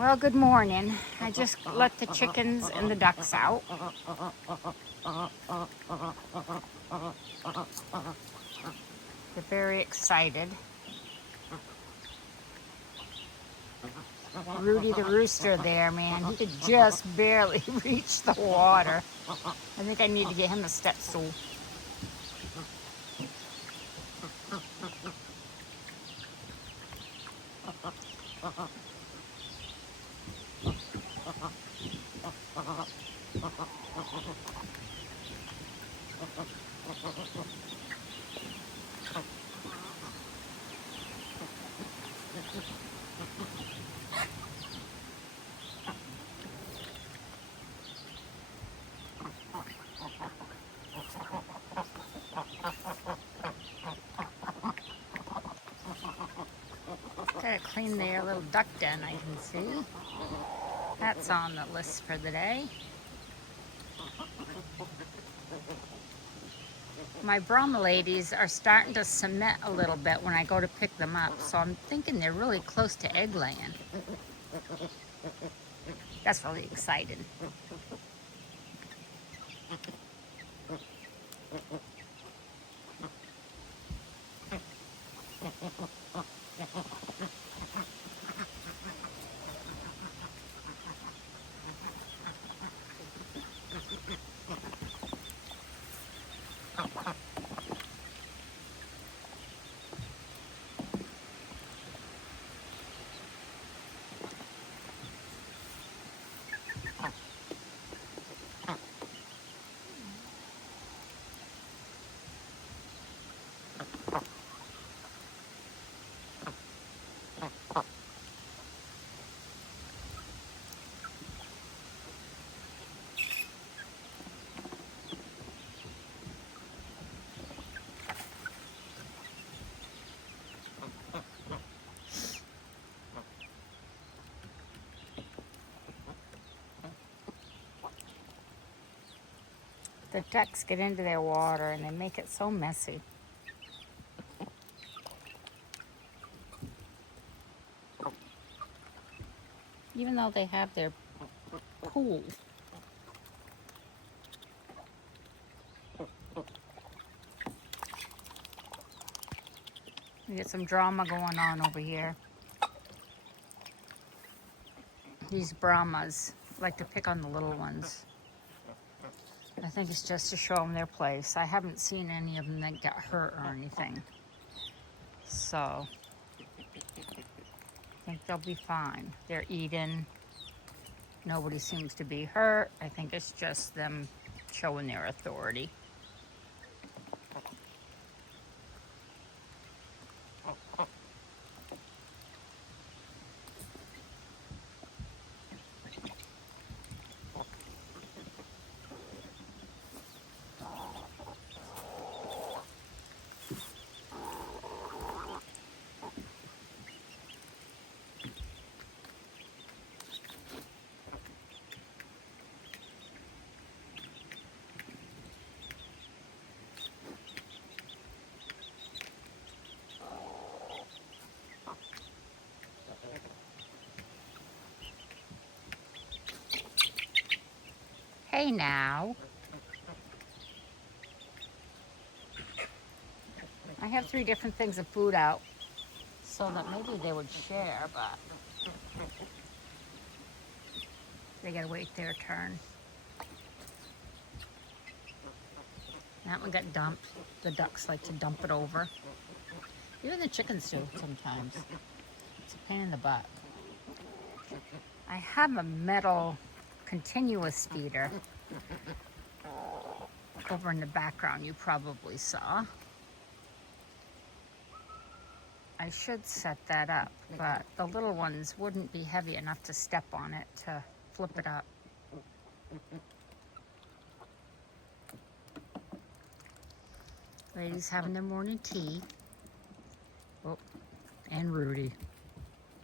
Well, good morning. I just let the chickens and the ducks out. They're very excited. Rudy the rooster there, man, he could just barely reach the water. I think I need to get him a step stool. Gotta clean their little duck den, I can see. That's on the list for the day. My Brahma ladies are starting to cement a little bit when I go to pick them up, so I'm thinking they're really close to egg laying. That's really exciting. The ducks get into their water and they make it so messy. Even though they have their pool. We get some drama going on over here. These Brahmas like to pick on the little ones. I think it's just to show them their place. I haven't seen any of them that got hurt or anything. So, I think they'll be fine. They're eating. Nobody seems to be hurt. I think it's just them showing their authority. Hey now. I have 3 different things of food out so that maybe they would share, but they gotta wait their turn. That one got dumped. The ducks like to dump it over. Even the chickens do sometimes. It's a pain in the butt. I have a metal continuous feeder over in the background you probably saw. I should set that up, but the little ones wouldn't be heavy enough to step on it to flip it up. Ladies having their morning tea. Oh, and Rudy.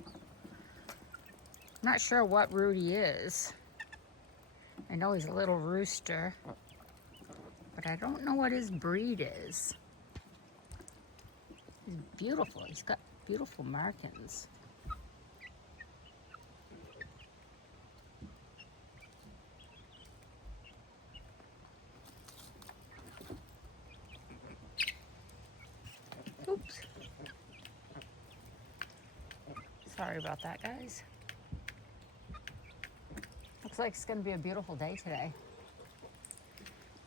I'm not sure what Rudy is. I know he's a little rooster, but I don't know what his breed is. He's beautiful. He's got beautiful markings. Sorry about that, guys. Looks like it's going to be a beautiful day today.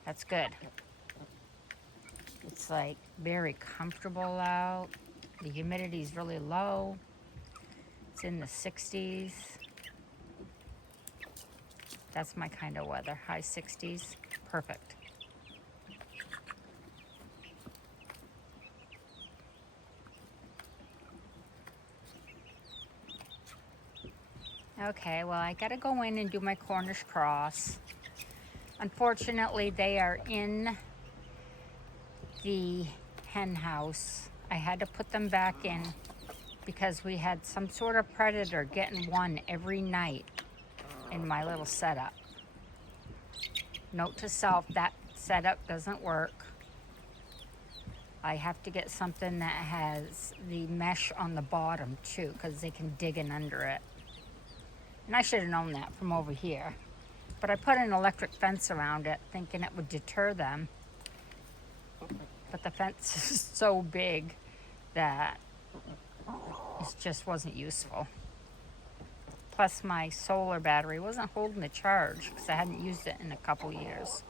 That's good. It's like very comfortable out. The humidity is really low. It's in the 60s. That's my kind of weather. High 60s. Perfect. Okay, well, I gotta go in and do my Cornish cross. Unfortunately, they are in the hen house. I had to put them back in because we had some sort of predator getting one every night in my little setup. Note to self, that setup doesn't work. I have to get something that has the mesh on the bottom too, because they can dig in under it. And I should have known that from over here. But I put an electric fence around it, thinking it would deter them. But the fence is so big that it just wasn't useful. Plus my solar battery wasn't holding the charge because I hadn't used it in a couple years.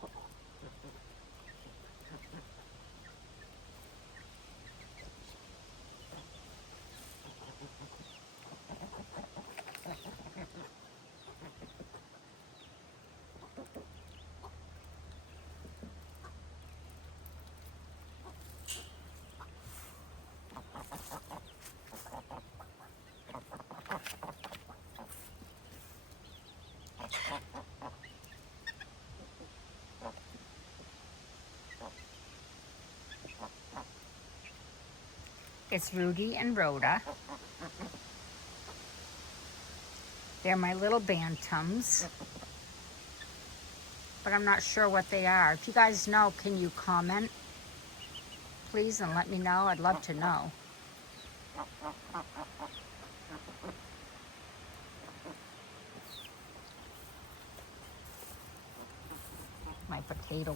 It's Rudy and Rhoda. They're my little bantams. But I'm not sure what they are. If you guys know, can you comment, please, and let me know? I'd love to know. My potato.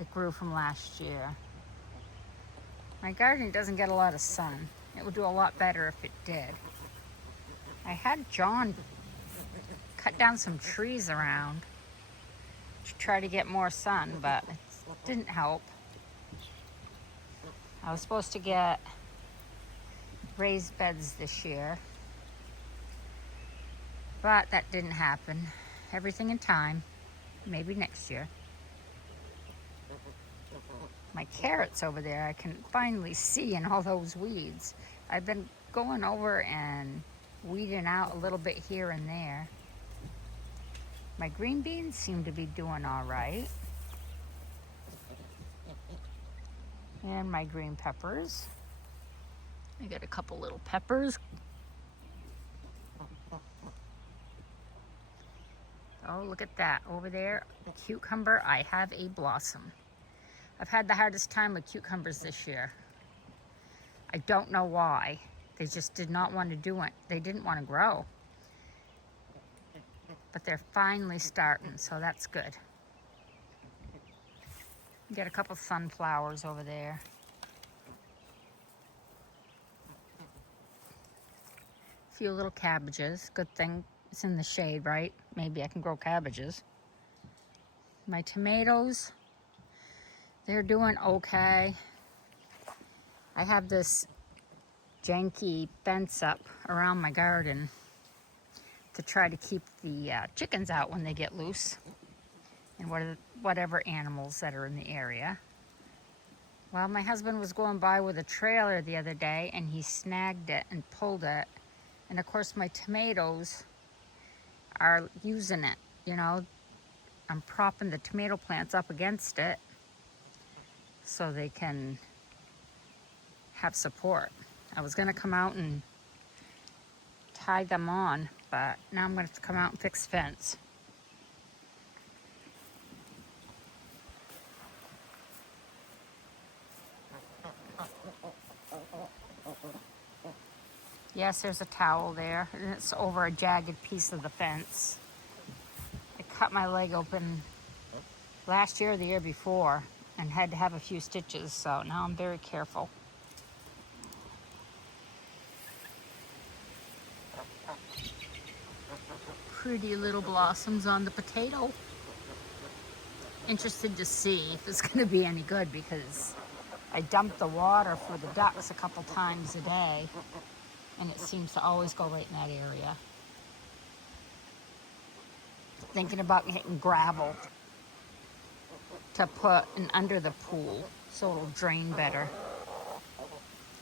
It grew from last year. My garden doesn't get a lot of sun. It would do a lot better if it did. I had John cut down some trees around to try to get more sun, but it didn't help. I was supposed to get raised beds this year, but that didn't happen. Everything in time, maybe next year. My carrots over there, I can finally see in all those weeds. I've been going over and weeding out a little bit here and there. My green beans seem to be doing all right. And my green peppers. I got a couple little peppers. Oh, look at that. Over there, the cucumber, I have a blossom. I've had the hardest time with cucumbers this year. I don't know why. They just did not want to do it. They didn't want to grow. But they're finally starting, so that's good. Get a couple sunflowers over there. A few little cabbages. Good thing it's in the shade, right? Maybe I can grow cabbages. My tomatoes, they're doing okay. I have this janky fence up around my garden to try to keep the chickens out when they get loose, and whatever animals that are in the area. Well, my husband was going by with a trailer the other day and he snagged it and pulled it. And of course my tomatoes are using it, you know. I'm propping the tomato plants up against it so they can have support. I was gonna come out and tie them on, but now I'm gonna have to come out and fix the fence. Yes, there's a towel there, and it's over a jagged piece of the fence. I cut my leg open last year or the year before and had to have a few stitches, so now I'm very careful. Pretty little blossoms on the potato. Interested to see if it's going to be any good because I dump the water for the ducks a couple times a day and it seems to always go right in that area. Thinking about getting gravel to put in under the pool so it'll drain better.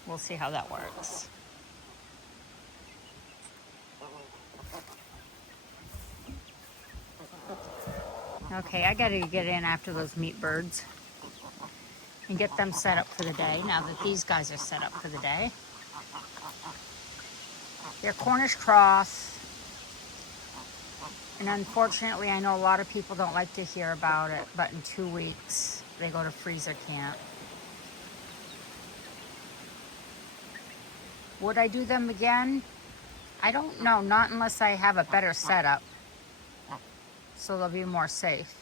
We'll see how that works. Okay, I gotta get in after those meat birds and get them set up for the day now that these guys are set up for the day. They're Cornish cross, and unfortunately I know a lot of people don't like to hear about it, but in 2 weeks they go to freezer camp. Would I do them again? I don't know, not unless I have a better setup, so they'll be more safe.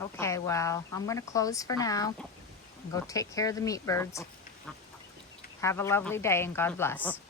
Okay, well, I'm going to close for now and go take care of the meat birds. Have a lovely day and God bless.